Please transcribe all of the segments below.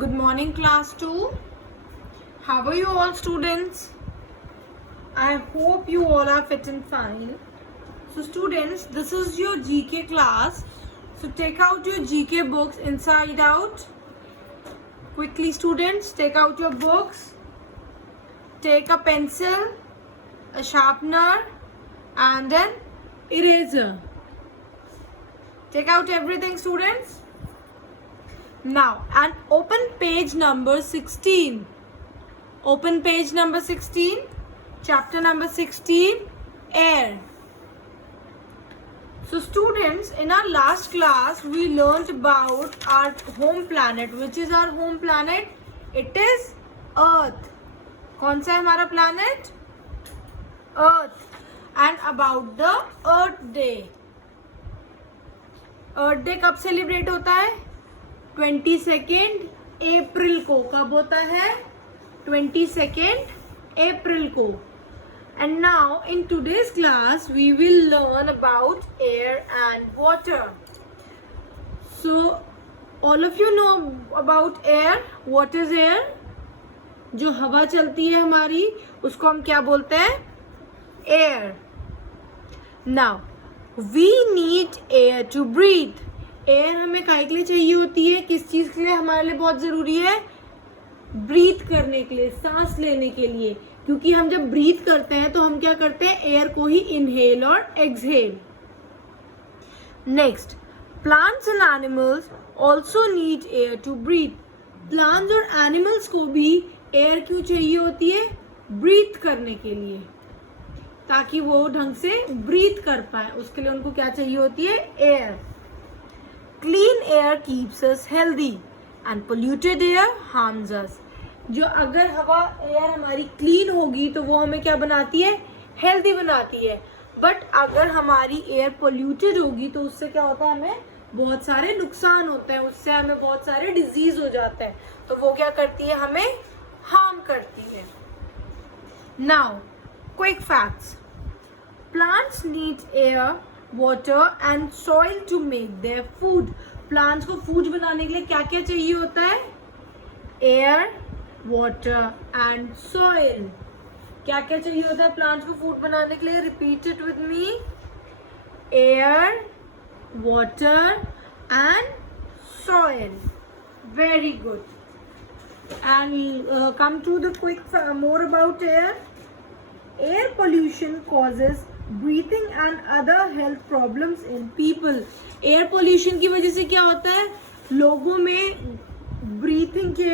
Good morning, class 2. How are you all, students? I hope you all are fit and fine. So, students, this is your GK class. So, take out your GK books inside out. Quickly, students, take out your books. Take a pencil, a sharpener, and an eraser. Take out everything, students. Now, and open page number 16. Open page number 16, chapter number 16, air. So students, in our last class, we learnt about our home planet. Which is our home planet? It is Earth. कौन सा है हमारा planet? Earth. And about the Earth Day. Earth Day कब celebrate होता है? 22nd अप्रैल को. कब होता है? 22nd अप्रैल को. And now in today's class we will learn about air and water. So all of you know about air. What is air? जो हवा चलती है हमारी उसको हम क्या बोलते हैं? Air. Now we need air to breathe. Air हमें काहे के लिए चाहिए होती है? किस चीज के लिए हमारे लिए बहुत जरूरी है? ब्रीथ करने के लिए, सांस लेने के लिए. क्योंकि हम जब ब्रीथ करते हैं तो हम क्या करते हैं? एयर को ही इनहेल और exhale. Next, plants and animals also need air to breathe. Plants और एनिमल्स को भी एयर क्यों चाहिए होती है? ब्रीथ करने के लिए, ताकि वो ढंग से ब्रीथ कर पाए. उसके लिए उनको क्या चाहिए होती है? Air. Clean air keeps us healthy and polluted air harms us. जो अगर हवा एयर हमारी क्लीन होगी तो वो हमें क्या बनाती है? हेल्दी बनाती है. बट अगर हमारी एयर पोल्यूटेड होगी तो उससे क्या होता है? हमें बहुत सारे नुकसान होते हैं. उससे हमें बहुत सारे डिजीज हो जाते हैं. तो वो क्या करती है? हमें हार्म करती है. Now quick facts. Plants need air, water and soil to make their food. Plants को फूड बनाने के लिए क्या क्या चाहिए होता है? Air, water and soil. क्या क्या चाहिए होता है प्लांट्स को फूड बनाने के लिए? Repeat it with me. Air, water and soil. Very good. And come to the quick more about air. Air pollution causes breathing and other health problems in people. Air pollution की वजह से क्या होता है? लोगों में ब्रीथिंग के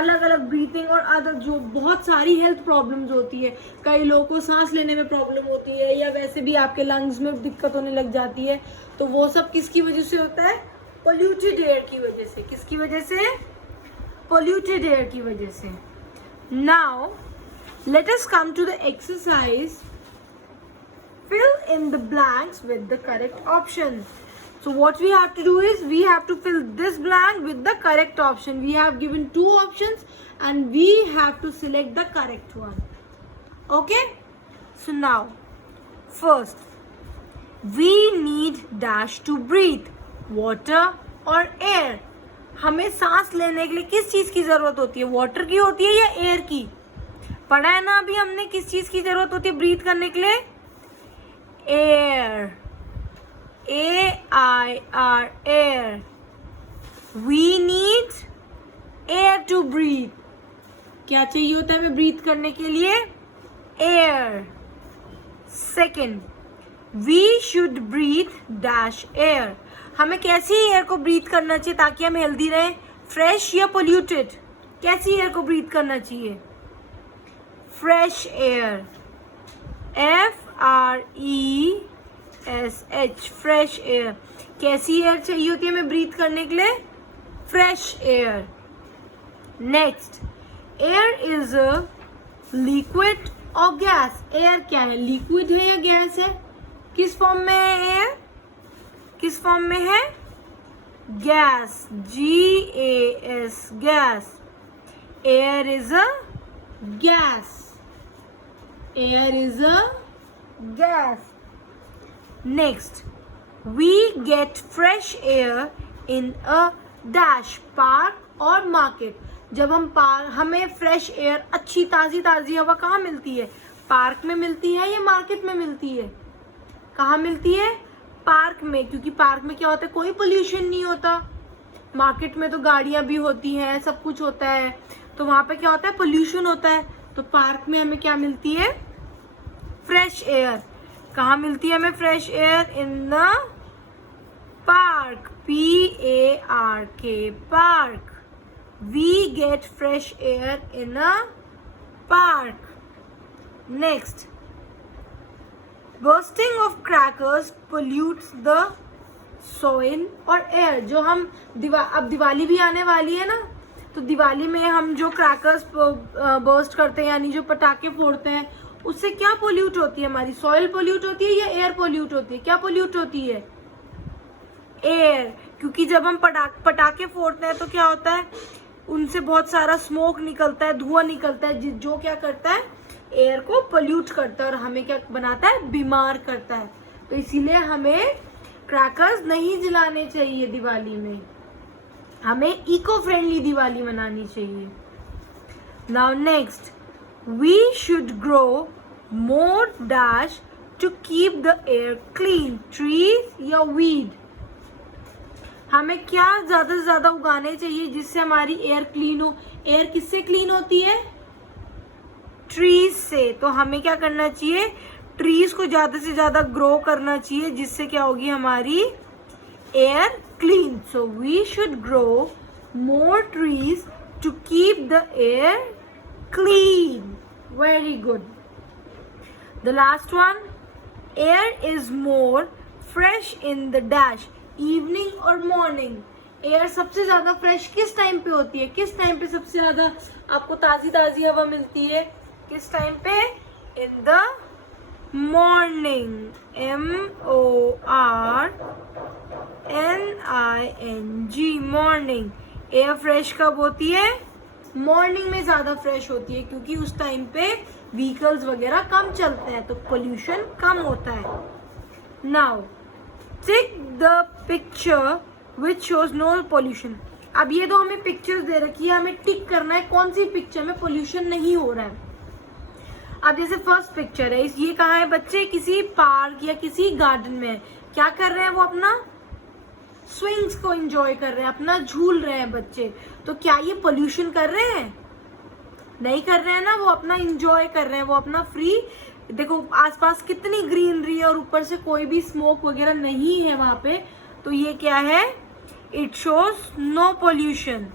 अलग अलग ब्रीथिंग और अदर जो बहुत सारी हेल्थ प्रॉब्लम्स होती है. कई लोगों को सांस लेने में प्रॉब्लम होती है या वैसे भी आपके लंग्स में दिक्कत होने लग जाती है. तो वो सब किसकी वजह से होता है? पोल्यूटेड एयर की वजह से. किसकी वजह से? पोल्यूटेड एयर की वजह से. Now let us come to the exercise. Fill in the blanks with the correct option. So what we have to do is we have to fill this blank with the correct option. We have given two options and we have to select the correct one. Okay? So now, first, we need dash to breathe. Water or air. हमें सांस लेने के लिए किस चीज की जरूरत होती है? वाटर की होती है या एयर की? पढ़ा है ना अभी हमने किस चीज की जरूरत होती है ब्रीथ करने के लिए? Air. AIR, air. We need air to breathe. क्या चाहिए होता है हमें ब्रीथ करने के लिए? Air. Second, we should breathe dash air. हमें कैसी एयर को ब्रीथ करना चाहिए ताकि हम हेल्दी रहें? फ्रेश या पोल्यूटेड? कैसी एयर को ब्रीथ करना चाहिए? Fresh air. FRESH, fresh air. कैसी एयर चाहिए होती है हमें ब्रीथ करने के लिए? Fresh air. Next, air is a liquid और गैस. एयर क्या है? लिक्विड है या गैस है? किस फॉर्म में है एयर? किस फॉर्म में है? Gas. GAS, gas. Air is a gas. Air is a gas. Next, we get fresh air in a dash park और मार्केट। जब हम हमें फ्रेश एयर, अच्छी ताजी ताजी हवा कहाँ मिलती है? पार्क में मिलती है या मार्केट में मिलती है? कहाँ मिलती है? पार्क में, क्योंकि पार्क में क्या होता है? कोई पोल्यूशन नहीं होता। मार्केट में तो गाड़ियां भी होती हैं, सब कुछ होता है, तो वहां पे क्या होता है? पोल्यूशन होता है। तो पार्क में हमें क्या मिलती है? Fresh air. कहाँ मिलती है हमें fresh air? In the park, PARK, park. We get fresh air in a park. Next, bursting of crackers pollutes the soil और एयर। जो हम अब दिवाली भी आने वाली है ना, तो दिवाली में हम जो क्रैकर्स बर्स्ट करते हैं, यानी जो पटाखे फोड़ते हैं, उससे क्या पोल्यूट होती है? हमारी सॉइल पोल्यूट होती है या एयर पोल्यूट होती है? क्या पोल्यूट होती है? एयर। क्योंकि जब हम पटाखे फोड़ते हैं तो क्या होता है? उनसे बहुत सारा स्मोक निकलता है, धुआं निकलता है, जो क्या करता है? एयर को पोल्यूट करता है और हमें क्या बनाता है? बीमार करता है। तो इसीलिए हमें क्रैकर्स नहीं जलाने चाहिए दिवाली में। हमें इको फ्रेंडली दिवाली मनानी चाहिए। Now next, we should grow more dash to keep the air clean, trees या वीड। हमें क्या ज्यादा से ज्यादा उगाने चाहिए जिससे हमारी एयर क्लीन हो? एयर किससे क्लीन होती है? ट्रीज से। तो हमें क्या करना चाहिए? ट्रीज को ज्यादा से ज्यादा ग्रो करना चाहिए, जिससे क्या होगी? हमारी air clean. So we should grow more trees to keep the air clean. Very good. The last one, air is more fresh in the dash, evening और मॉर्निंग। एयर सबसे ज्यादा फ्रेश किस टाइम पे होती है? किस टाइम पे सबसे ज्यादा आपको ताजी ताजी हवा मिलती है? किस टाइम पे? In the morning, MORNING, morning. Air fresh कब होती है? मॉर्निंग में ज्यादा फ्रेश होती है, क्योंकि उस टाइम पे व्हीकल्स वगैरह कम चलते हैं, तो पोल्यूशन कम होता है। Now tick the picture which shows no pollution. अब ये तो हमें पिक्चर्स दे रखी है, हमें टिक करना है कौन सी पिक्चर में पोल्यूशन नहीं हो रहा है। अब जैसे फर्स्ट पिक्चर है, ये कहाँ है बच्चे? किसी पार्क या किसी गार्डन में। क्या कर रहे हैं वो? अपना स्विंग्स को एंजॉय कर रहे हैं, अपना झूल रहे हैं बच्चे। तो क्या ये पोल्यूशन कर रहे हैं? नहीं कर रहे हैं ना, वो अपना एंजॉय कर रहे हैं, वो अपना फ्री। देखो आसपास कितनी ग्रीनरी है और ऊपर से कोई भी स्मोक वगैरह नहीं है वहां पे। तो ये क्या है? It shows no pollution.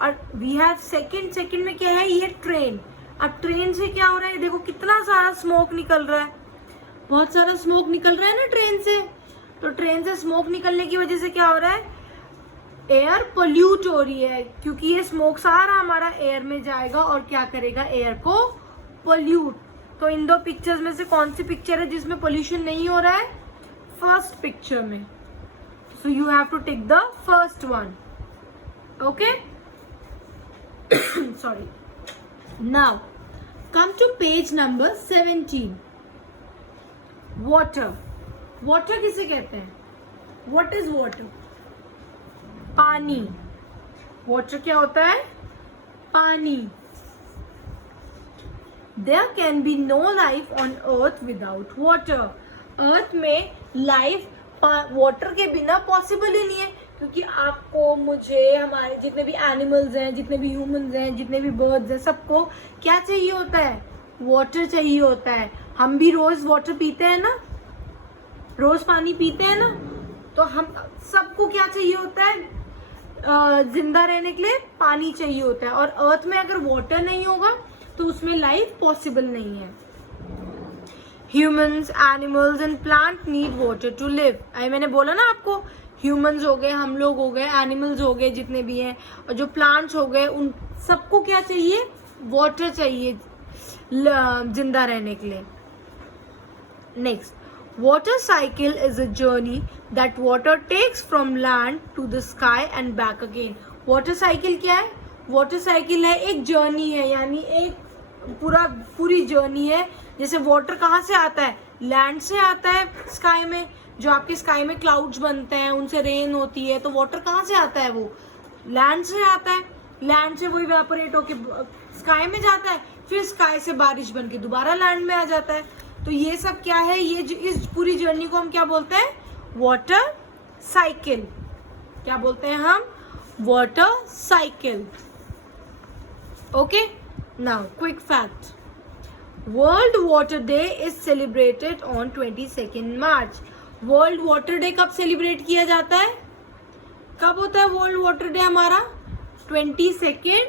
और वी हैव सेकंड में क्या है? ये ट्रेन। अब ट्रेन से क्या हो रहा है? देखो कितना सारा स्मोक निकल रहा है, बहुत सारा स्मोक निकल रहा है ना ट्रेन से। तो ट्रेन से स्मोक निकलने की वजह से क्या हो रहा है? एयर पोल्यूट हो रही है, क्योंकि ये स्मोक सारा हमारा एयर में जाएगा और क्या करेगा? एयर को पोल्यूट। तो इन दो पिक्चर्स में से कौन सी पिक्चर है जिसमें पोल्यूशन नहीं हो रहा है? फर्स्ट पिक्चर में। So you have to tick the first one. Okay, sorry. Now come to page number 17. Water. Water किसे कहते हैं? What is water? पानी। Water क्या होता है? पानी। There can be no life on earth without water. Earth में life water के बिना पॉसिबल ही नहीं है, क्योंकि आपको, मुझे, हमारे जितने भी एनिमल्स हैं, जितने भी ह्यूमंस हैं, जितने भी बर्ड्स हैं, सबको क्या चाहिए होता है? वाटर चाहिए होता है। हम भी रोज वाटर पीते हैं ना, रोज पानी पीते हैं ना। तो हम सबको क्या चाहिए होता है? जिंदा रहने के लिए पानी चाहिए होता है। और अर्थ में अगर वाटर नहीं होगा तो उसमें लाइफ पॉसिबल नहीं है। Humans, animals and plant need water to live. मैंने बोला ना आपको, ह्यूमंस हो गए, हम लोग हो गए, एनिमल्स हो गए जितने भी हैं, और जो प्लांट्स हो गए, उन सबको क्या चाहिए? वाटर चाहिए जिंदा रहने के लिए। Next, water cycle is a journey that water takes from land to the sky and back again. Water cycle क्या है? वाटर साइकिल है एक जर्नी है, यानी एक पूरी जर्नी है। जैसे वाटर कहाँ से आता है? लैंड से आता है स्काई में। जो आपके स्काई में क्लाउड्स बनते हैं, उनसे रेन होती है, तो वाटर कहाँ से आता है? वो लैंड से आता है। लैंड से वो इवेपोरेट होके स्काई में जाता है, फिर स्काई से बारिश बन के दोबारा लैंड में आ जाता है। तो ये सब क्या है, ये इस पूरी जर्नी को हम क्या बोलते हैं, वाटर साइकिल। क्या बोलते हैं हम, water cycle. Okay, now quick fact, world water day is celebrated on 22 March. World water day कब सेलिब्रेट किया जाता है, कब होता है वर्ल्ड वाटर डे हमारा, 22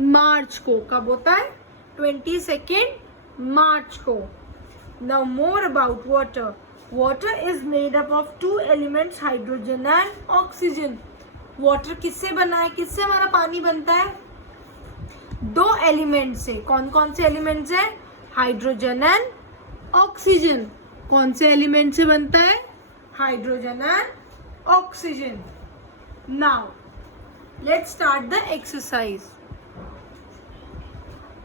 मार्च को। कब होता है, 22 मार्च को। Now more about water. Water is made up of 2 elements, hydrogen and oxygen. Water किससे बना है, किससे हमारा पानी बनता है, 2 एलिमेंट से। कौन कौन से एलिमेंट्स है, हाइड्रोजन एंड ऑक्सीजन। कौन से एलिमेंट से बनता है, hydrogen and oxygen. Now let's start the exercise.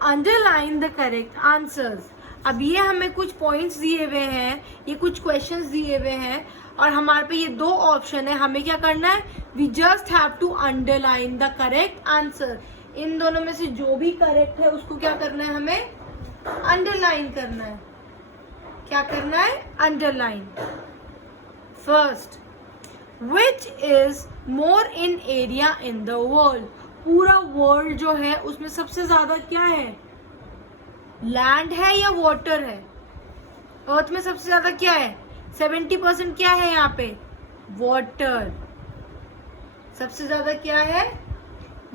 Underline the correct answers. अब ये हमें कुछ पॉइंट्स दिए हुए हैं, ये कुछ क्वेश्चंस दिए हुए हैं और हमारे पे ये 2 ऑप्शन है। हमें क्या करना है, we just have to underline the correct answer. इन दोनों में से जो भी करेक्ट है उसको क्या करना है, हमें अंडरलाइन करना है। क्या करना है, underline. First, which is more in area in the world. पूरा वर्ल्ड जो है उसमें सबसे ज्यादा क्या है, लैंड है या वाटर है। अर्थ में सबसे ज्यादा क्या है, 70% क्या है यहाँ पे, वाटर। सबसे ज्यादा क्या है,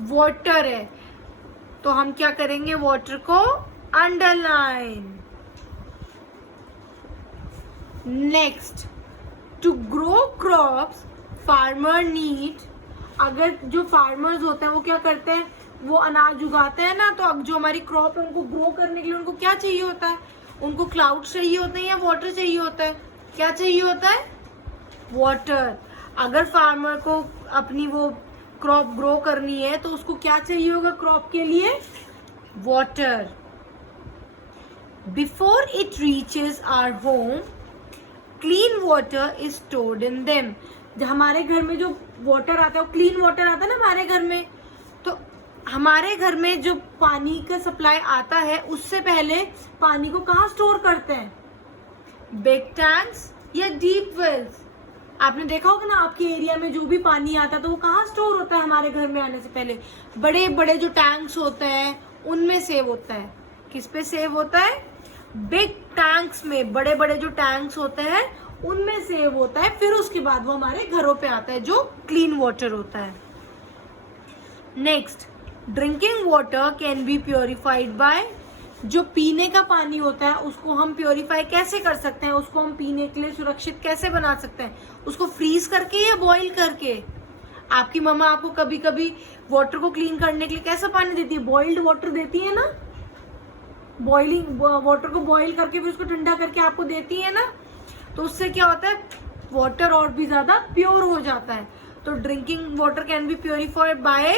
वाटर है। तो हम क्या करेंगे, वाटर को underline. Next, to grow crops farmer need. अगर जो फार्मर्स होते हैं वो क्या करते हैं, वो अनाज उगाते हैं ना, तो अब जो हमारी क्रॉप है उनको ग्रो करने के लिए उनको क्या चाहिए होता है, उनको क्लाउड्स चाहिए होते हैं या वाटर चाहिए होता है, क्या चाहिए होता है, वाटर। अगर फार्मर को अपनी वो क्रॉप ग्रो करनी है तो उसको क्या चाहिए होगा क्रॉप के लिए, water. Before it reaches our home, clean water is stored in them. हमारे घर में जो वाटर आता है वो क्लीन वाटर आता है ना हमारे घर में, तो हमारे घर में जो पानी का सप्लाई आता है उससे पहले पानी को कहाँ स्टोर करते हैं, बिग टैंक्स या डीप वेल्स। आपने देखा होगा ना, आपके एरिया में जो भी पानी आता है तो वो कहाँ स्टोर होता है, हमारे घर में आने से पहले बड़े बड़े जो टैंक्स होते हैं उनमें सेव होता है। किस पे सेव होता है, बिग टैंक्स में। बड़े बड़े जो टैंक्स होते हैं उनमें सेव होता है, फिर उसके बाद वो हमारे घरों पे आता है जो क्लीन वाटर होता है। Next, drinking water can be purified by. जो पीने का पानी होता है उसको हम प्योरीफाई कैसे कर सकते हैं, उसको हम पीने के लिए सुरक्षित कैसे बना सकते हैं, उसको फ्रीज करके या बॉईल करके। आपकी मम्मा आपको कभी कभी वाटर को क्लीन करने के लिए कैसा पानी देती है, बॉइल्ड वाटर देती है ना, बॉइलिंग वाटर को बॉईल करके फिर उसको ठंडा करके आपको देती है ना, तो उससे क्या होता है, वाटर और भी ज्यादा प्योर हो जाता है। तो drinking water can B purified by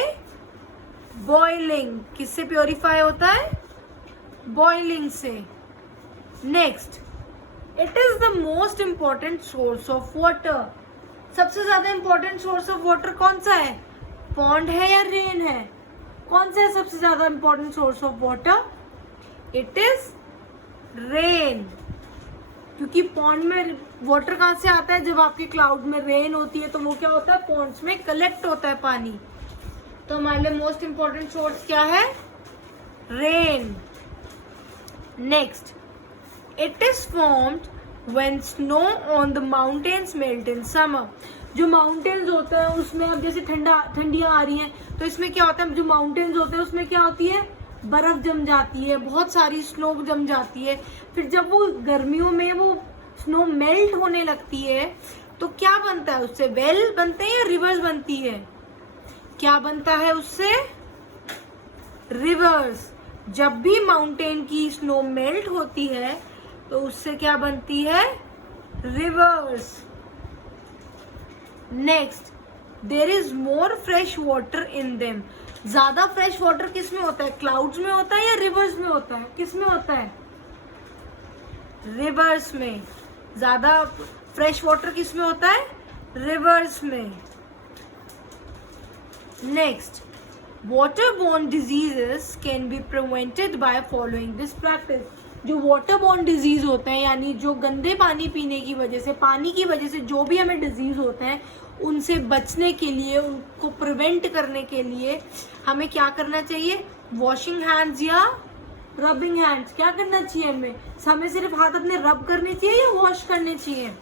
boiling. किससे प्योरीफाई होता है, बॉइलिंग से। Next, it is the most important source of water. सबसे ज्यादा इंपॉर्टेंट सोर्स ऑफ वाटर कौन सा है, पॉन्ड है या रेन है, कौन सा है सबसे ज्यादा important source of water, it is rain. क्योंकि पॉन्ड में वाटर कहाँ से आता है, जब आपके क्लाउड में रेन होती है तो वो क्या होता है, पॉन्ड्स में कलेक्ट होता है पानी। तो हमारे लिए मोस्ट इंपॉर्टेंट सोर्स क्या है, rain. Next, it is formed when snow on the mountains melt in summer. जो माउंटेन्स होते हैं उसमें अब जैसे ठंडियां आ रही हैं तो इसमें क्या होता है, जो माउंटेन्स होते हैं उसमें क्या होती है, बर्फ जम जाती है, बहुत सारी स्नो जम जाती है। फिर जब वो गर्मियों में वो स्नो मेल्ट होने लगती है तो क्या बनता है उससे, वेल बनते हैं या रिवर्स बनती है, क्या बनता है उससे, रिवर्स। जब भी माउंटेन की स्नो मेल्ट होती है तो उससे क्या बनती है, rivers. Next, there is more fresh water in them. ज्यादा फ्रेश वाटर किस में होता है, क्लाउड्स में होता है या रिवर्स में होता है, किस में होता है, रिवर्स में। ज्यादा फ्रेश वाटर किस में होता है, रिवर्स में। Next, waterborne diseases can be prevented by following this practice. जो waterborne disease होते हैं, यानी जो गंदे पानी पीने की वजह से, पानी की वजह से जो भी हमें disease होते हैं, उनसे बचने के लिए, उनको प्रिवेंट करने के लिए हमें क्या करना चाहिए? वॉशिंग हैंड्स या रबिंग हैंड्स. क्या करना चाहिए हमें सिर्फ हाथ अपने रब करने चाहिए या वॉश करने चाहिए?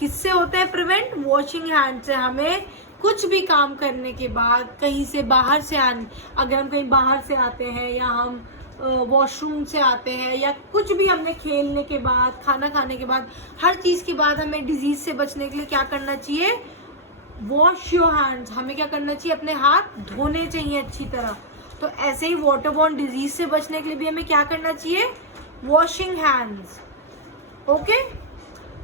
किससे होता है प्रिवेंट? वॉशिंग हैंड से. हमें कुछ भी काम करने के बाद, कहीं से बाहर से अगर हम कहीं बाहर से आते हैं या हम वॉशरूम से आते हैं या कुछ भी हमने खेलने के बाद, खाना खाने के बाद, हर चीज़ के बाद हमें डिजीज से बचने के लिए क्या करना चाहिए? Wash your hands. हमें क्या करना चाहिए? अपने हाथ धोने चाहिए अच्छी तरह. तो ऐसे ही वाटरबॉर्न डिजीज से बचने के लिए भी हमें क्या करना चाहिए? Washing hands. Okay,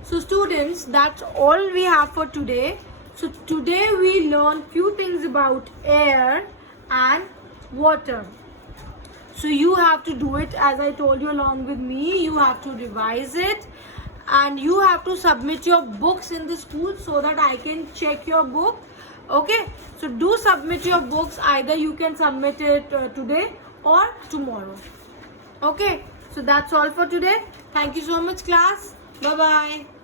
so students, that's all we have for today. So today we learned few things about air and water. So you have to do it as I told you along with me. You have to revise it and you have to submit your books in the school so that I can check your book. Okay, so do submit your books. Either you can submit it today or tomorrow. Okay, so that's all for today. Thank you so much class. Bye bye.